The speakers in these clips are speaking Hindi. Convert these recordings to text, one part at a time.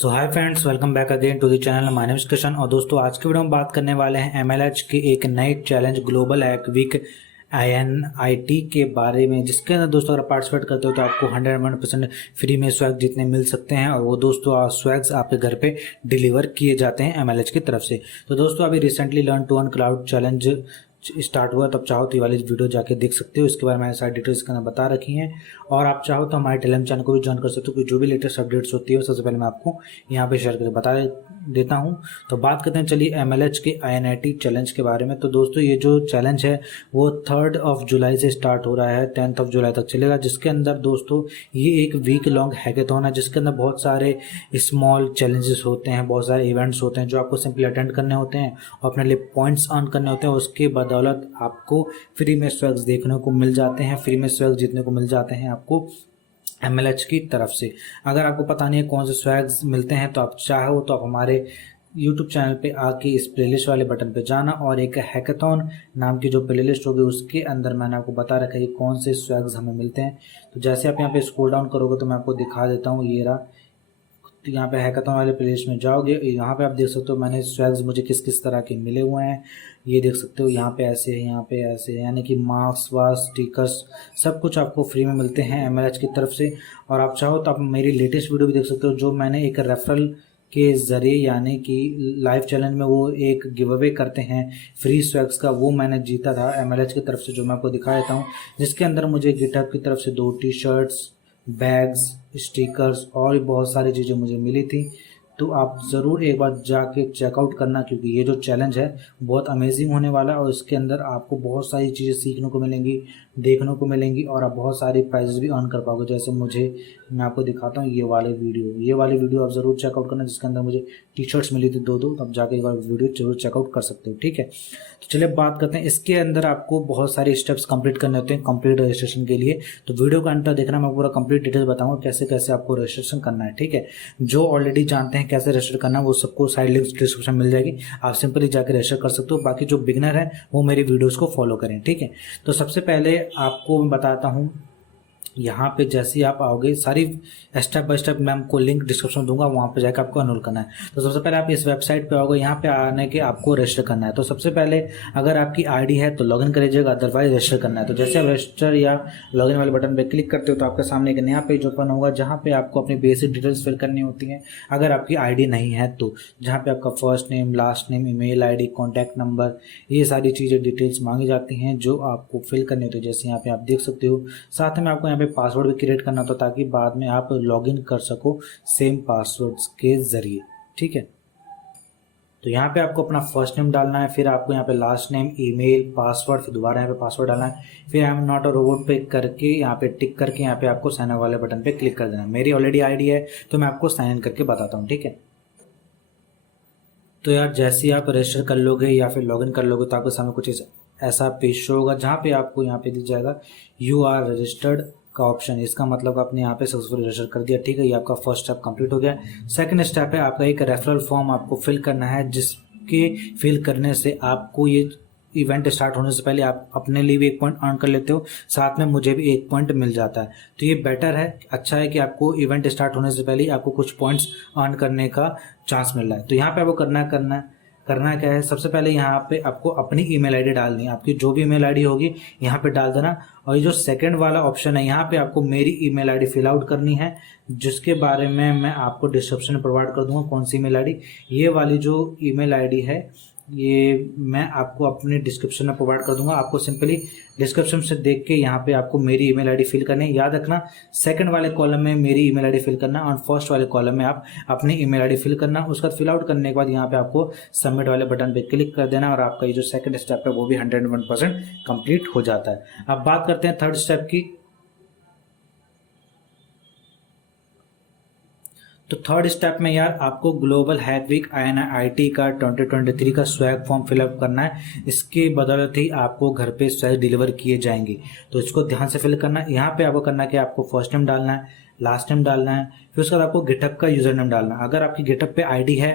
So hi friends, welcome back again to the channel. My name is Krishna. और दोस्तों, आज के वीडियो में बात करने वाले हैं एमएलएच के एक नए challenge global hack week INIT के बारे में, जिसके अंदर दोस्तों अगर पार्टिसिपेट करते हो तो आपको 101% फ्री में स्वैग जितने मिल सकते हैं, और वो दोस्तों स्वैग्स आपके घर पे डिलीवर किए जाते हैं एमएलएच की तरफ से। तो दोस्तों, अभी recently learn to earn cloud challenge start हुआ, तब चाहो तो ये वाली वीडियो जाके देख सकते हो। इसके बारे में मैंने सारी डिटेल्स के अंदर बता रखी हैं, और आप चाहो तो हमारे टेलीग्राम चैनल को भी ज्वाइन कर सकते हो, क्योंकि जो भी लेटेस्ट अपडेट्स होती है सबसे पहले मैं आपको यहाँ पे शेयर करके बता देता हूँ। तो बात करते हैं चलिए एमएलएच के INIT चैलेंज के बारे में। तो दोस्तों, ये जो चैलेंज है वो 3 जुलाई से स्टार्ट हो रहा है, 10 जुलाई तक चलेगा, जिसके अंदर दोस्तों ये एक वीक लॉन्ग हैकेथॉन है, जिसके अंदर बहुत सारे स्मॉल चैलेंजेस होते हैं, बहुत सारे इवेंट्स होते हैं जो आपको सिंपली अटेंड करने होते हैं और अपने लिए पॉइंट्स अर्न करने होते हैं। उसके बदौलत आपको फ्री में स्वैग्स देखने को मिल जाते हैं, फ्री में स्वैग्स जीतने को मिल जाते हैं आपको एमएलएच की तरफ से। अगर आपको पता नहीं है कौन से स्वैग्स मिलते हैं, तो आप चाहो तो आप हमारे यूट्यूब चैनल पे आके इस प्लेलिस्ट वाले बटन पे जाना, और एक हैकेथॉन नाम की जो प्लेलिस्ट होगी उसके अंदर मैंने आपको बता रखा है कि कौन से स्वैग्स हमें मिलते हैं। तो जैसे आप यहाँ पे स्क्रॉल डाउन करोगे तो मैं आपको दिखा देता हूँ। ये रहा, तो यहाँ पे हैकेथॉन वाले प्लेलिस्ट में जाओगे, यहाँ पे आप देख सकते हो मैंने स्वैग्स मुझे किस किस तरह के मिले हुए हैं, ये देख सकते हो। यहाँ पे ऐसे है, यहाँ पे ऐसे है, यानी कि मार्क्स वास स्टिकर्स सब कुछ आपको फ्री में मिलते हैं एमएलएच की तरफ से। और आप चाहो तो आप मेरी लेटेस्ट वीडियो भी देख सकते हो, जो मैंने एक रेफरल के ज़रिए यानी कि लाइव चैलेंज में वो एक गिव अवे करते हैं फ्री स्वैग्स का, वो मैंने जीता था एमएलएच की तरफ से, जो मैं आपको दिखा देता हूँ। जिसके अंदर मुझे गिटहब की तरफ से 2 टी-शर्ट्स, बैग्स, स्टिकर्स और बहुत सारी चीज़ें मुझे मिली थी। तो आप ज़रूर एक बार जाके चेकआउट करना, क्योंकि ये जो चैलेंज है बहुत अमेजिंग होने वाला है, और इसके अंदर आपको बहुत सारी चीज़ें सीखने को मिलेंगी, देखने को मिलेंगी, और आप बहुत सारी प्राइजेस भी अर्न कर पाओगे। जैसे मैं आपको दिखाता हूँ ये वाली वीडियो आप ज़रूर चेकआउट करना, जिसके अंदर मुझे टी-शर्ट्स मिली थी 2, तो आप जाके एक बार वीडियो जरूर चेकआउट कर सकते हो, ठीक है। तो चलिए बात करते हैं, इसके अंदर आपको बहुत सारे स्टेप्स कंप्लीट करने होते हैं कंप्लीट रजिस्ट्रेशन के लिए। तो वीडियो का अंत तक देखना, मैं पूरा कंप्लीट डिटेल्स बताऊंगा कैसे कैसे आपको रजिस्ट्रेशन करना है, ठीक है। जो ऑलरेडी जानते हैं कैसे रजिस्टर करना है वो सबको साइड लिंक डिस्क्रिप्शन मिल जाएगी, आप सिंपली जाकर रजिस्टर कर सकते हो। बाकी जो बिगिनर है वो मेरी वीडियोस को फॉलो करें, ठीक है। तो सबसे पहले आपको मैं बताता हूँ, यहाँ पे जैसे ही आप आओगे सारी स्टेप बाय स्टेप मैं आपको लिंक डिस्क्रिप्शन दूंगा, वहाँ पे जाकर आपको एनरोल करना है। तो सबसे पहले आप इस वेबसाइट पे आओगे, यहाँ पे आने के आपको रजिस्टर करना है। तो सबसे पहले अगर आपकी आईडी है तो लॉगिन करिएगा, अदरवाइज रजिस्टर करना है। तो जैसे आप रजिस्टर या लॉगिन वाले बटन पे क्लिक करते हो तो आपके सामने एक नया पेज ओपन होगा, जहाँ पे आपको अपनी बेसिक डिटेल्स फिल करनी होती हैं अगर आपकी आईडी नहीं है तो, जहाँ पे आपका first name, last name, email ID, contact number, ये सारी चीज़ें डिटेल्स मांगी जाती हैं जो आपको फिल करनी होती है। जैसे यहाँ पे आप देख सकते हो, साथ में आपको यहाँ पे पासवर्ड भी क्रिएट करना था, ताकि बाद में आप लॉगिन कर सको सेम पासवर्ड्स के जरिए, ठीक है। तो यहाँ पे आपको अपना फर्स्ट नेम डालना है, फिर आपको यहाँ पे लास्ट नेम, ईमेल, पासवर्ड, फिर दोबारा यहाँ पे पासवर्ड डालना है, फिर I am not a robot पे करके यहाँ पे टिक करके यहाँ पे आपको साइन इन वाले बटन पे क्लिक कर देना है। मेरी ऑलरेडी आईडी है तो मैं आपको साइन इन करके बताता हूँ, ठीक है। तो यार जैसे ही आप रजिस्टर कर लोगे या फिर लॉगिन कर लोगे तो आपके सामने कुछ ऐसा पेज शो होगा, जहाँ पे आपको यहाँ पे दिख जाएगा यू आर रजिस्टर्ड का ऑप्शन। इसका मतलब आपने यहाँ पे सक्सेसफुल रजिस्टर कर दिया, ठीक है। ये आपका फर्स्ट स्टेप कंप्लीट हो गया। सेकंड स्टेप है आपका एक रेफरल फॉर्म आपको फिल करना है, जिसके फिल करने से आपको ये इवेंट स्टार्ट होने से पहले आप अपने लिए भी 1 पॉइंट अर्न कर लेते हो, साथ में मुझे भी 1 पॉइंट मिल जाता है। तो ये बेटर है, अच्छा है कि आपको इवेंट स्टार्ट होने से पहले आपको कुछ पॉइंट्स अर्न करने का चांस मिल रहा है। तो यहाँ पे आपको करना क्या है, सबसे पहले यहाँ पे आपको अपनी ईमेल आईडी डालनी है। आपकी जो भी ईमेल आईडी होगी यहाँ पे डाल देना, और ये जो सेकंड वाला ऑप्शन है यहाँ पे आपको मेरी ईमेल आईडी फिल आउट करनी है, जिसके बारे में मैं आपको डिस्क्रिप्शन में प्रोवाइड कर दूंगा। कौन सी ईमेल आईडी, ये वाली जो ईमेल आईडी है ये मैं आपको अपने डिस्क्रिप्शन में प्रोवाइड कर दूंगा। आपको सिंपली डिस्क्रिप्शन से देख के यहाँ पे आपको मेरी ईमेल आईडी फिल करनी है। याद रखना, सेकंड वाले कॉलम में मेरी ईमेल आईडी फिल करना, और फर्स्ट वाले कॉलम में आप अपनी ईमेल आईडी फिल करना। उसका फिल आउट करने के बाद यहाँ पे आपको सबमिट वाले बटन पे क्लिक कर देना, और आपका ये जो सेकंड स्टेप है वो भी 101% कंप्लीट हो जाता है। अब बात करते हैं थर्ड स्टेप की। तो थर्ड स्टेप में यार आपको ग्लोबल हैक वीक INIT का 2023 का स्वैग फॉर्म फिलअप करना है। इसके बदौलत ही आपको घर पे स्वैग डिलीवर किए जाएंगे, तो इसको ध्यान से फिल करना है। यहाँ पे आपको करना है कि आपको फर्स्ट नेम डालना है, लास्ट नेम डालना है, फिर उसके बाद आपको गिटहब का यूजर नेम डालना है। अगर आपकी गिटहब पे आईडी है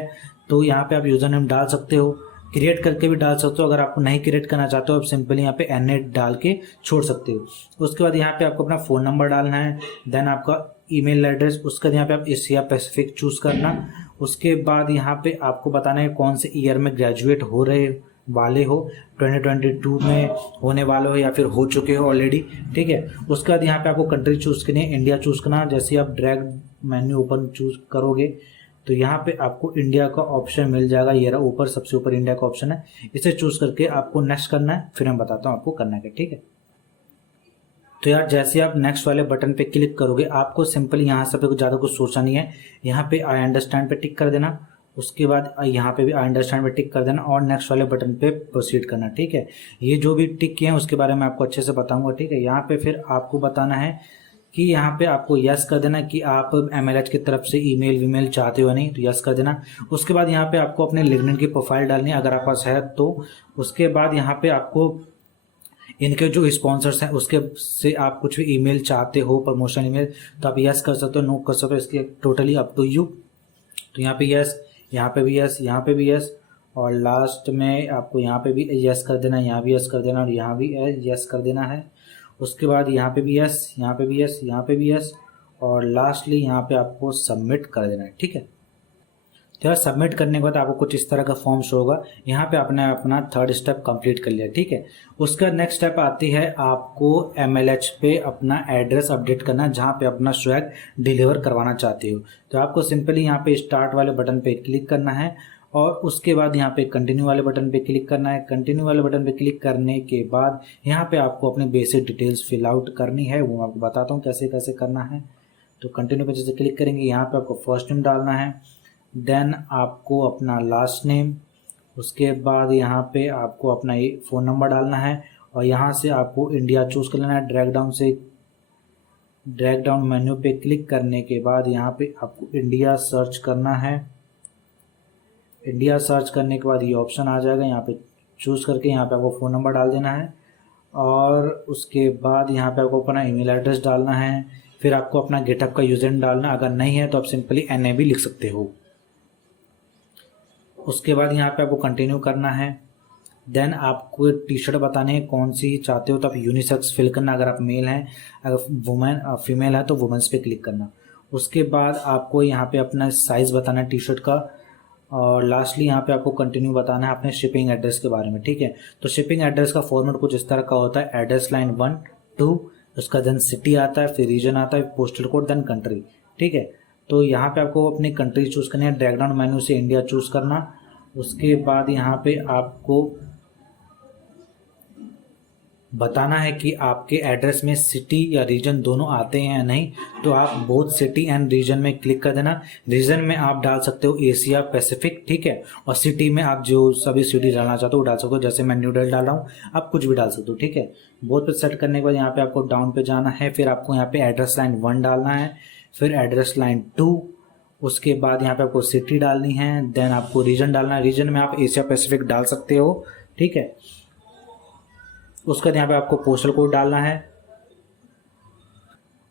तो यहाँ पे आप यूजर नेम डाल सकते हो, क्रिएट करके भी डाल सकते हो। अगर आपको नहीं क्रिएट करना चाहते हो आप सिंपली यहाँ पे NA डाल के छोड़ सकते हो। उसके बाद यहाँ पे आपको अपना फ़ोन नंबर डालना है, देन आपका ईमेल एड्रेस, उसके बाद यहाँ पे आप एशिया पैसिफिक चूज करना। उसके बाद यहाँ पे आपको बताना है कौन से ईयर में ग्रेजुएट हो रहे वाले हो, 2022 में होने वाले हो या फिर हो चुके हो ऑलरेडी, ठीक है। उसके बाद यहाँ पे आपको कंट्री चूज करनी है, इंडिया चूज करना। जैसे आप ड्रैग मेन्यू ओपन चूज करोगे तो यहाँ पे आपको इंडिया का ऑप्शन मिल जाएगा, ये रहा ऊपर, सबसे ऊपर इंडिया का ऑप्शन है। इसे चूज करके आपको नेक्स्ट करना है, फिर मैं बताता हूँ आपको करना क्या, ठीक है। तो यार जैसे आप नेक्स्ट वाले बटन पे क्लिक करोगे, आपको सिंपली यहाँ से कुछ ज़्यादा कुछ सोचना नहीं है। यहाँ पे आई अंडरस्टैंड पे टिक कर देना, उसके बाद यहाँ पे भी आई अंडरस्टैंड पे टिक कर देना और नेक्स्ट वाले बटन पे प्रोसीड करना, ठीक है। ये जो भी टिक किए हैं उसके बारे में आपको अच्छे से बताऊंगा, ठीक है। यहाँ पे फिर आपको बताना है कि यहाँ पे आपको यस कर देना कि आप MLH की तरफ से ईमेल वीमेल चाहते हो नहीं, तो यस कर देना। उसके बाद यहाँ पे आपको अपने लिंक्डइन की प्रोफाइल डालनी है अगर आप पास है तो। उसके बाद यहाँ पे आपको इनके जो स्पॉन्सर्स हैं उसके से आप कुछ भी ईमेल चाहते हो, प्रमोशन ईमेल, तो आप यस कर सकते हो, नो कर सकते हो, इसके टोटली अप टू यू। तो यहाँ पे यस, यहाँ पे भी यस, यहाँ पे भी यस, और लास्ट में आपको यहाँ पे भी यस कर देना, यहाँ भी यस कर देना और यहाँ भी यस कर देना है। उसके बाद यहाँ पे भी यस, यहाँ पे भी यस, यहाँ पे भी यस, और लास्टली यहाँ पे आपको सबमिट कर देना है, ठीक है। तो यार सबमिट करने के बाद आपको कुछ इस तरह का फॉर्म शो होगा। यहाँ पे आपने अपना थर्ड स्टेप कंप्लीट कर लिया, ठीक है। उसका नेक्स्ट स्टेप आती है आपको MLH पे अपना एड्रेस अपडेट करना, जहाँ पे अपना स्वैग डिलीवर करवाना चाहते हो। तो आपको सिंपली यहाँ पे स्टार्ट वाले बटन पे क्लिक करना है और उसके बाद यहाँ पे कंटिन्यू वाले बटन पे क्लिक करना है। कंटिन्यू वाले बटन पे क्लिक करने के बाद यहाँ पे आपको अपनी बेसिक डिटेल्स फिल आउट करनी है, वो मैं आपको बताता हूँ कैसे कैसे करना है। तो कंटिन्यू पे जैसे क्लिक करेंगे, यहाँ पे आपको फर्स्ट नेम डालना है, देन आपको अपना लास्ट नेम, उसके बाद यहाँ पे आपको अपना फ़ोन नंबर डालना है और यहाँ से आपको इंडिया चूज़ कर लेना है। ड्रैग डाउन मेन्यू पे क्लिक करने के बाद यहाँ पे आपको इंडिया सर्च करना है। इंडिया सर्च करने के बाद ये ऑप्शन आ जाएगा, यहाँ पे चूज़ करके यहाँ पे आपको फ़ोन नंबर डाल देना है और उसके बाद यहाँ पे आपको अपना ईमेल एड्रेस डालना है। फिर आपको अपना गिटहब का यूज़र नेम डालना, अगर नहीं है तो आप सिंपली NA भी लिख सकते हो। उसके बाद यहाँ पे आपको कंटिन्यू करना है। देन आपको टी शर्ट बताने हैं कौन सी चाहते हो, तो आप यूनिसेक्स फिल करना, अगर आप मेल हैं, अगर फीमेल है तो वुमेन्स पे क्लिक करना। उसके बाद आपको यहाँ पे अपना साइज़ बताना है टी शर्ट का और लास्टली यहाँ पे आपको कंटिन्यू बताना है अपने शिपिंग एड्रेस के बारे में, ठीक है। तो शिपिंग एड्रेस का फॉर्मेट कुछ इस तरह का होता है, एड्रेस लाइन 1 2, उसका देन सिटी आता है, फिर रीजन आता है, पोस्टल कोड, देन कंट्री, ठीक है। तो यहाँ पे आपको अपनी कंट्री चूज़ करनी है, ड्रैग डाउन मेन्यू से इंडिया चूज़ करना। उसके बाद यहाँ पे आपको बताना है कि आपके एड्रेस में सिटी या रीजन दोनों आते हैं या नहीं, तो आप बोथ सिटी एंड रीजन में क्लिक कर देना। रीजन में आप डाल सकते हो एशिया पैसिफिक, ठीक है, और सिटी में आप जो सभी सिटी डालना चाहते हो वो डाल सकते हो, जैसे मैं न्यू दिल्ली डाल रहा हूँ, आप कुछ भी डाल सकते हो, ठीक है। बोथ पे सेट करने के बाद यहाँ पे आपको डाउन पे जाना है, फिर आपको यहाँ पे एड्रेस लाइन 1 डालना है, फिर एड्रेस लाइन 2, उसके बाद यहाँ पे आपको सिटी डालनी है, देन आपको रीजन डालना है। रीजन में आप एशिया पैसिफिक डाल सकते हो, ठीक है। उसके बाद यहाँ पे आपको पोस्टल कोड डालना है।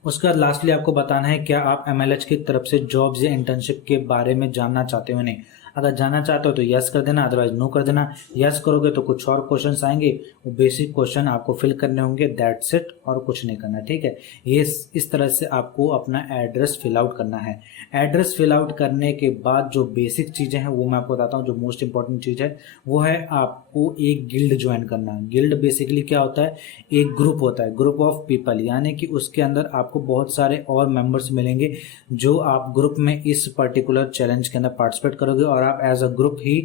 उसके बाद लास्टली आपको बताना है क्या आप MLH की तरफ से जॉब्स या इंटर्नशिप के बारे में जानना चाहते हो नहीं। अगर जानना चाहते हो तो यस कर देना, अदरवाइज नो कर देना। यस करोगे तो कुछ और क्वेश्चंस आएंगे, वो बेसिक क्वेश्चन आपको फिल करने होंगे, दैट्स इट, और कुछ नहीं करना, ठीक है। ये इस तरह से आपको अपना एड्रेस फिल आउट करना है। एड्रेस फिल आउट करने के बाद जो बेसिक चीज़ें हैं वो मैं आपको बताता हूँ। जो मोस्ट इंपॉर्टेंट चीज़ है वो है आपको एक गिल्ड ज्वाइन करना। गिल्ड बेसिकली क्या होता है, एक ग्रुप होता है, ग्रुप ऑफ पीपल, यानी कि उसके अंदर आपको बहुत सारे और मेंबर्स मिलेंगे जो आप ग्रुप में इस पर्टिकुलर चैलेंज के अंदर पार्टिसिपेट करोगे और आप एज अ ग्रुप ही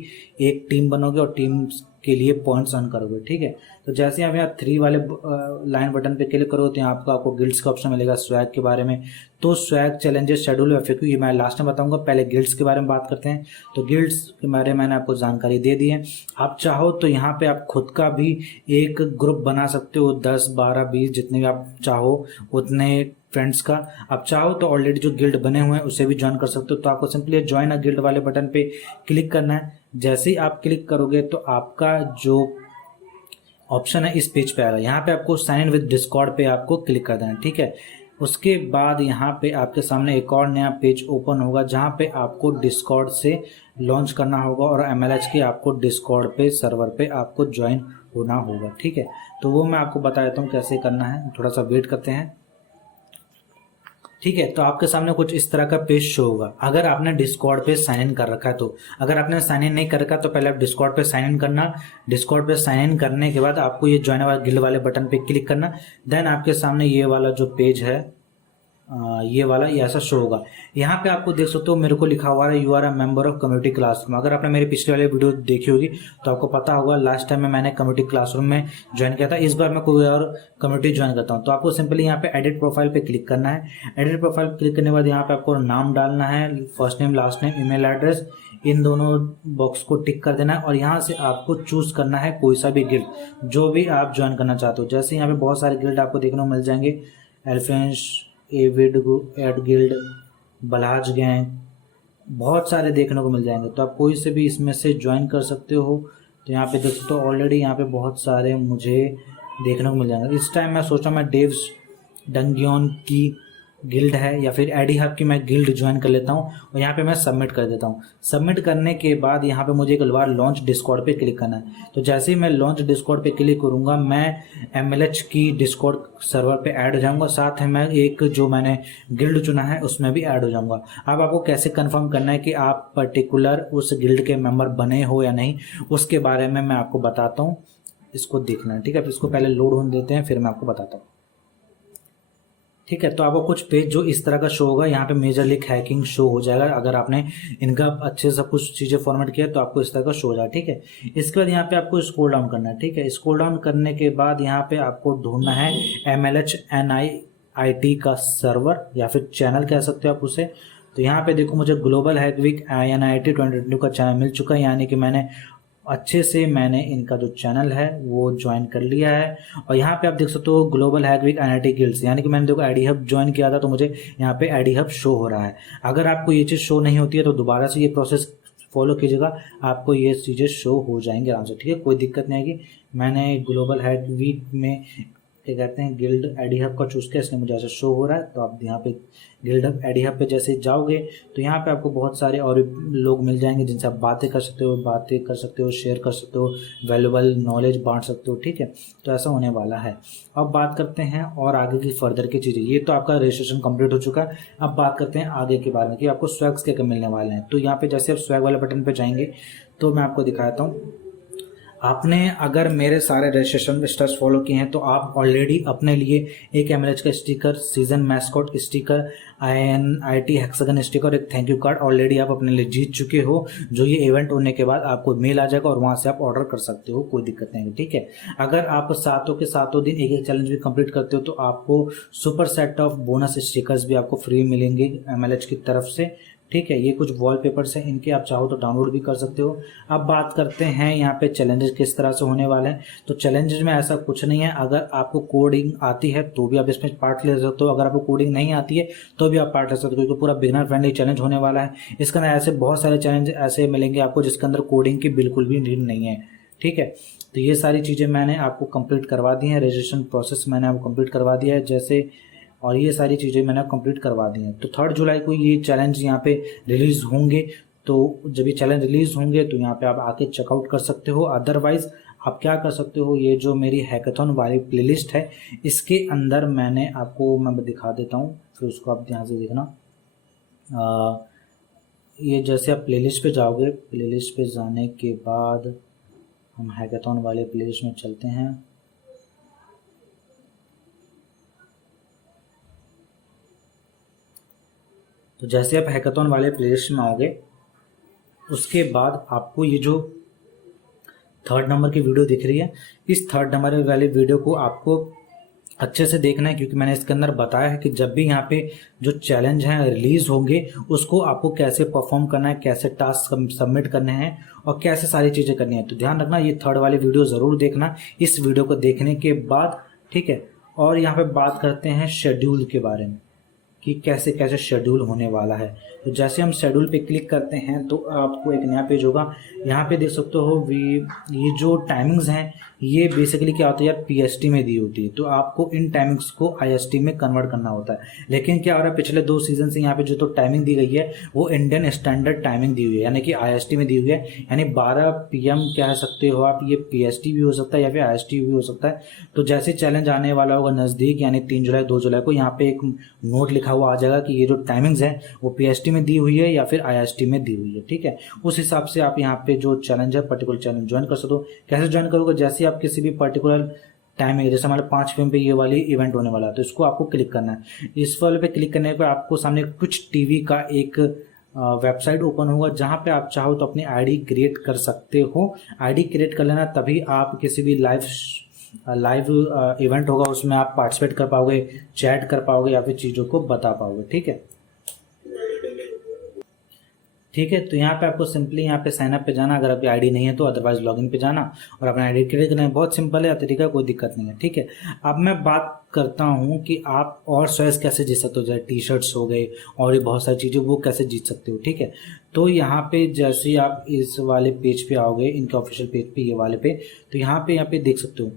एक टीम बनोगे और टीम के लिए पॉइंट्स अर्न करोगे, ठीक है। तो जैसे आप यहाँ 3 वाले लाइन बटन पे क्लिक करो तो यहाँ आपको गिल्ड्स का ऑप्शन मिलेगा स्वैग के बारे में। तो स्वैग चैलेंजेस शेड्यूल FAQ ये मैं लास्ट में बताऊंगा, पहले गिल्ड्स के बारे में बात करते हैं। तो गिल्ड्स के बारे में मैंने आपको जानकारी दे दी है। आप चाहो तो यहाँ पे आप खुद का भी एक ग्रुप बना सकते हो, 10 12 20 जितने भी आप चाहो उतने फ्रेंड्स का। आप चाहो तो ऑलरेडी जो गिल्ड बने हुए हैं उसे भी ज्वाइन कर सकते हो। तो आपको सिंपली ज्वाइन अ गिल्ड वाले बटन पे क्लिक करना है। जैसे ही आप क्लिक करोगे तो आपका जो ऑप्शन है इस पेज पे आएगा। यहाँ पे आपको साइन इन विद डिस्कॉर्ड पे आपको क्लिक कर देना है, ठीक है। उसके बाद यहाँ पे आपके सामने एक और नया पेज ओपन होगा जहाँ पे आपको डिस्कॉर्ड से लॉन्च करना होगा और MLH के आपको डिस्कॉर्ड पे सर्वर पे आपको ज्वाइन होना होगा, ठीक है। तो वो मैं आपको बता देता हूँ कैसे करना है, थोड़ा सा वेट करते हैं। ठीक है, तो आपके सामने कुछ इस तरह का पेज शो होगा। अगर आपने डिस्कॉर्ड पे साइन इन कर रखा है तो, अगर आपने साइन इन नहीं कर रखा तो पहले आप डिस्कॉर्ड पे साइन इन करना। डिस्कॉर्ड पे साइन इन करने के बाद आपको ये ज्वाइन वाला गिल्ड वाले बटन पे क्लिक करना। देन आपके सामने ये वाला जो पेज है, ये वाला ये ऐसा शो होगा। यहाँ पे आपको देख सकते हो मेरे को लिखा हुआ है you are a member of community classroom. अगर आपने मेरे पिछले वाले वीडियो देखी होगी तो आपको पता होगा लास्ट टाइम में मैंने कम्युनिटी क्लासरूम में ज्वाइन किया था। इस बार मैं कोई और कम्युनिटी ज्वाइन करता हूँ। तो आपको सिंपली यहाँ पे एडिट प्रोफाइल पे क्लिक करना है। एडिट प्रोफाइल क्लिक करने के बाद यहाँ पे आपको नाम डालना है, first name, last name, email address, इन दोनों बॉक्स को टिक कर देना है। और यहाँ से आपको चूज करना है कोई सा भी गिल्ड जो भी आप ज्वाइन करना चाहते हो। जैसे यहाँ पे बहुत सारे गिल्ड आपको देखने को मिल जाएंगे, एलिफेंस, Avid add guild, Balaj gang, बहुत सारे देखने को मिल जाएंगे। तो आप कोई से भी इसमें से ज्वाइन कर सकते हो। तो यहाँ पे देख सकते हो ऑलरेडी यहाँ पे बहुत सारे मुझे देखने को मिल जाएंगे। इस टाइम मैं सोचा मैं डेव्स डंगियोन की गिल्ड है या फिर एडी हब की मैं गिल्ड ज्वाइन कर लेता हूँ और यहाँ पे मैं सबमिट कर देता हूँ। सबमिट करने के बाद यहाँ पे मुझे एक बार लॉन्च डिस्कॉर्ड पे क्लिक करना है। तो जैसे ही मैं लॉन्च डिस्कॉर्ड पे क्लिक करूँगा मैं MLH की डिस्कॉर्ड सर्वर पे ऐड हो जाऊँगा। साथ ही मैं एक जो मैंने गिल्ड चुना है उसमें भी ऐड हो जाऊँगा। अब आपको कैसे कन्फर्म करना है कि आप पर्टिकुलर उस गिल्ड के मेम्बर बने हो या नहीं, उसके बारे में मैं आपको बताता हूँ। इसको देखना है, ठीक है। इसको पहले लोड होने देते हैं, फिर मैं आपको बताता हूँ, ठीक है। तो आपको कुछ पेज जो इस तरह का शो होगा, यहाँ पे मेजर लीग हैकिंग शो हो जाएगा। अगर आपने इनका अच्छे से कुछ चीज़ें फॉर्मेट किया तो आपको इस तरह का शो हो जाएगा, ठीक है। इसके बाद यहाँ पे आपको स्क्रॉल डाउन करना है, ठीक है। स्क्रॉल डाउन करने के बाद यहाँ पे आपको ढूंढना है MLH NIIT का सर्वर या फिर चैनल कह सकते हो आप उसे। तो यहाँ पे देखो मुझे ग्लोबल हैक वीक NIIT 2022 का चैनल मिल चुका है, यानी कि मैंने इनका जो चैनल है वो ज्वाइन कर लिया है। और यहाँ पे आप देख सकते हो global hack week NIIT guilds, यानी कि मैंने देखो एडी हब ज्वाइन किया था तो मुझे यहाँ पे एडी हब शो हो रहा है। अगर आपको ये चीज़ शो नहीं होती है तो दोबारा से ये प्रोसेस फॉलो कीजिएगा, आपको ये चीज़ें शो हो जाएंगे आराम से, ठीक है। कोई दिक्कत नहीं आएगी। मैंने ग्लोबल हैक वीक में क्या कहते हैं गिल्ड एडी हब का चूज़ किया, इसलिए मुझे ऐसा शो हो रहा है। तो आप यहाँ पे गिल्ड हब एडी हब पे जैसे जाओगे तो यहाँ पे आपको बहुत सारे और लोग मिल जाएंगे जिनसे आप बातें कर सकते हो, शेयर कर सकते हो, वैल्यूबल नॉलेज बांट सकते हो, ठीक है। तो ऐसा होने वाला है। अब बात करते हैं और आगे की फर्दर की चीज़ें। ये तो आपका रजिस्ट्रेशन कंप्लीट हो चुका है। अब बात करते हैं आगे के बारे में कि आपको स्वैग्स क्या मिलने वाले हैं। तो यहाँ पे जैसे आप स्वैग वाले बटन पर जाएंगे तो मैं आपको दिखाता हूँ। आपने अगर मेरे सारे रजिस्ट्रेशन स्टेप्स फॉलो किए हैं तो आप ऑलरेडी अपने लिए एक MLH का sticker, season mascot sticker, INIT hexagon sticker, एक थैंक यू कार्ड ऑलरेडी आप अपने लिए जीत चुके हो, जो ये इवेंट होने के बाद आपको मेल आ जाएगा और वहां से आप ऑर्डर कर सकते हो, कोई दिक्कत नहीं है, ठीक है। अगर आप सातों के सातों दिन एक चैलेंज भी कंप्लीट करते हो तो आपको super set of bonus stickers भी आपको फ्री मिलेंगे MLH की तरफ से, ठीक है। ये कुछ वॉलपेपर्स हैं, इनके आप चाहो तो डाउनलोड भी कर सकते हो। अब बात करते हैं यहाँ पे चैलेंजेस किस तरह से होने वाले हैं। तो चैलेंजेस में ऐसा कुछ नहीं है, अगर आपको कोडिंग आती है तो भी आप इसमें पार्ट ले सकते हो, अगर आपको कोडिंग नहीं आती है तो भी आप पार्ट ले सकते हो, क्योंकि पूरा बिगिनर फ्रेंडली चैलेंज होने वाला है। इसके अंदर ऐसे बहुत सारे चैलेंज ऐसे मिलेंगे आपको जिसके अंदर कोडिंग की बिल्कुल भी नीड नहीं है, ठीक है। तो ये सारी चीज़ें मैंने आपको कंप्लीट करवा दी हैं, रजिस्ट्रेशन प्रोसेस मैंने आपको कंप्लीट करवा दिया है जैसे, और ये सारी चीज़ें मैंने कंप्लीट करवा दी हैं। तो 3 जुलाई को ये चैलेंज यहाँ पे रिलीज़ होंगे। तो जब ये चैलेंज रिलीज़ होंगे तो यहाँ पे आप आके चेकआउट कर सकते हो। अदरवाइज़ आप क्या कर सकते हो, ये जो मेरी हैकाथॉन वाली प्लेलिस्ट है इसके अंदर मैं आपको दिखा देता हूँ, फिर उसको आप ध्यान से देखना। ये जैसे आप प्लेलिस्ट पे जाओगे, प्लेलिस्ट पे जाने के बाद हम हैकाथॉन वाले प्लेलिस्ट में चलते हैं। तो जैसे आप हैकाथॉन वाले प्लेलिस्ट में आओगे उसके बाद आपको ये जो 3rd नंबर की वीडियो दिख रही है, इस 3rd नंबर वाले वीडियो को आपको अच्छे से देखना है, क्योंकि मैंने इसके अंदर बताया है कि जब भी यहाँ पे जो चैलेंज हैं रिलीज होंगे उसको आपको कैसे परफॉर्म करना है, कैसे टास्क सबमिट करने हैं और कैसे सारी चीज़ें करनी है। तो ध्यान रखना, ये 3rd वाली वीडियो ज़रूर देखना इस वीडियो को देखने के बाद, ठीक है। और यहाँ पे बात करते हैं शेड्यूल के बारे में कि कैसे कैसे शेड्यूल होने वाला है। तो जैसे हम शेड्यूल पे क्लिक करते हैं तो आपको एक नया पेज होगा। यहाँ पे देख सकते हो ये जो टाइमिंग्स हैं ये बेसिकली क्या होता है यार, पीएसटी में दी होती है, तो आपको इन टाइमिंग्स को आईएसटी में कन्वर्ट करना होता है। लेकिन क्या हो रहा है, पिछले 2 सीजन से यहाँ पे जो तो टाइमिंग दी गई है वो इंडियन स्टैंडर्ड टाइमिंग दी हुई है, यानी कि आईएसटी में दी हुई है, यानी 12 PM कह सकते हो आप। ये पीएसटी भी हो सकता है या फिर आईएसटी भी हो सकता है। तो जैसे चैलेंज आने वाला होगा नज़दीक, यानी 3 जुलाई 2 जुलाई को, यहाँ पे एक नोट लिखा हुआ आ जाएगा कि ये जो टाइमिंग्स है वो पीएसटी में दी हुई है या फिर आईएसटी में दी हुई है, ठीक है। उस हिसाब से आप यहाँ पे जो चैलेंज है पर्टिकुलर चैलेंज ज्वाइन कर सकते हो। कैसे ज्वाइन करोगे, जैसे आप किसी भी पर्टिकुलर टाइम है, जैसे हमारे 5 PM पे ये वाली इवेंट होने वाला है, तो इसको आपको क्लिक करना है। इस वाले पे क्लिक करने पर आपको सामने कुछ टीवी का एक वेबसाइट ओपन होगा, जहां पे आप चाहो तो अपनी आईडी क्रिएट कर सकते हो। आईडी क्रिएट कर लेना, तभी आप किसी भी लाइव इवेंट होगा उसमें आप पार्टिसिपेट कर पाओगे, चैट कर पाओगे या फिर चीज़ों को बता पाओगे, ठीक है। ठीक है, तो यहाँ पे आपको सिंपली यहाँ पे साइन अप पे जाना, अगर आपकी आईडी नहीं है तो, अदरवाइज लॉगिन पे जाना और अपना आईडी क्रिएट करना है। बहुत सिंपल है तरीका, कोई दिक्कत नहीं है, ठीक है। अब मैं बात करता हूँ कि आप और चॉइस कैसे जीत सकते हो, जैसे टी शर्ट्स हो गए और ये बहुत सारी चीज़ें, वो कैसे जीत सकते हो, ठीक है। तो यहाँ पे जैसे आप इस वाले पेज पे आओगे, इनके ऑफिशियल पेज पे, ये वाले पे, तो यहाँ पे देख सकते हो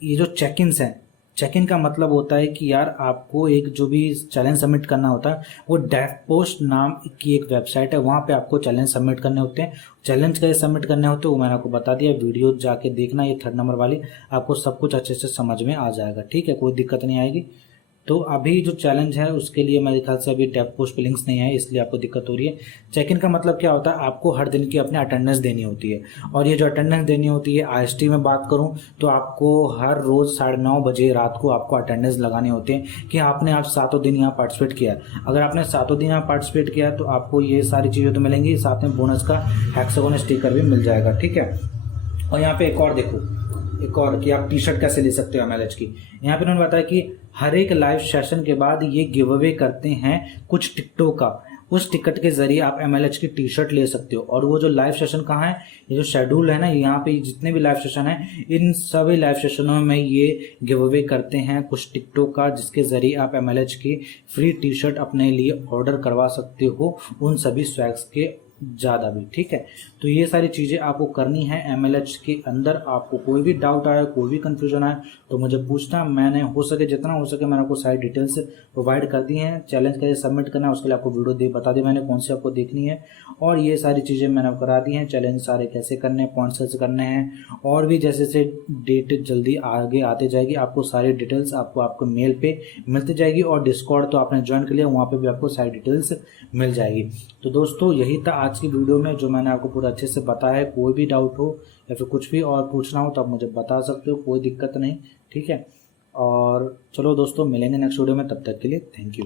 ये जो चेक इन्स हैं। चेक इन का मतलब होता है कि यार आपको एक जो भी चैलेंज सबमिट करना होता है, वो डेफ पोस्ट नाम की एक वेबसाइट है, वहाँ पे आपको चैलेंज सबमिट करने होते हैं। चैलेंज कैसे सबमिट करने होते हैं वो मैंने आपको बता दिया, वीडियो जाके देखना, ये 3rd नंबर वाली, आपको सब कुछ अच्छे से समझ में आ जाएगा, ठीक है, कोई दिक्कत नहीं आएगी। तो अभी जो चैलेंज है उसके लिए मेरे ख्याल से अभी टैप पोस्ट पे लिंक्स नहीं है, इसलिए आपको दिक्कत हो रही है। चेक इन का मतलब क्या होता है, आपको हर दिन की अपने अटेंडेंस देनी होती है, और ये जो अटेंडेंस देनी होती है, आईएसटी में बात करूं तो आपको हर रोज़ 9:30 बजे रात को आपको अटेंडेंस लगानी होती है कि आपने आज 7 दिन यहाँ पार्टिसिपेट किया। अगर आपने 7 दिन यहाँ पार्टिसिपेट किया तो आपको ये सारी चीज़ें तो मिलेंगी, साथ में बोनस का हेक्सागोन स्टिकर भी मिल जाएगा, ठीक है। और यहाँ पे एक और देखो, एक और कि आप टी शर्ट कैसे ले सकते हो एमएलएच की। यहाँ पे उन्होंने बताया कि हर एक लाइव सेशन के बाद ये गिव अवे करते हैं कुछ टिकटों का, उस टिकट के जरिए आप एमएलएच की टी शर्ट ले सकते हो। और वो जो लाइव सेशन कहाँ है, ये जो शेड्यूल है ना, यहाँ पे जितने भी लाइव सेशन है, इन सभी लाइव सेशनों में ये गिव अवे करते हैं कुछ टिकटों का, जिसके जरिए आप एमएलएच की फ्री टी शर्ट अपने लिए ऑर्डर करवा सकते हो, उन सभी स्वैग्स के ज़्यादा भी, ठीक है। तो ये सारी चीज़ें आपको करनी है एमएलएच के अंदर। आपको कोई भी डाउट आए, कोई भी कंफ्यूजन आए तो मुझे पूछना, मैंने हो सके जितना हो सके मैंने आपको सारी डिटेल्स प्रोवाइड कर दी हैं। चैलेंज कैसे सबमिट करना है उसके लिए आपको वीडियो बता दी मैंने, कौन सी आपको देखनी है, और ये सारी चीज़ें मैंने आपको करा दी हैं। चैलेंज सारे कैसे करने हैं, पॉइंट्स कैसे करने हैं, और भी जैसे जैसे डेट जल्दी आगे आते जाएगी आपको सारी डिटेल्स आपको मेल पे मिलती जाएगी। और डिस्कॉर्ड तो आपने ज्वाइन कर लिया, वहाँ पे भी आपको सारी डिटेल्स मिल जाएगी। तो दोस्तों यही था आज की वीडियो में जो मैंने आपको पूरा अच्छे से बताया है। कोई भी डाउट हो या फिर कुछ भी और पूछना हो तो आप मुझे बता सकते हो, कोई दिक्कत नहीं, ठीक है। और चलो दोस्तों मिलेंगे नेक्स्ट वीडियो में, तब तक के लिए थैंक यू।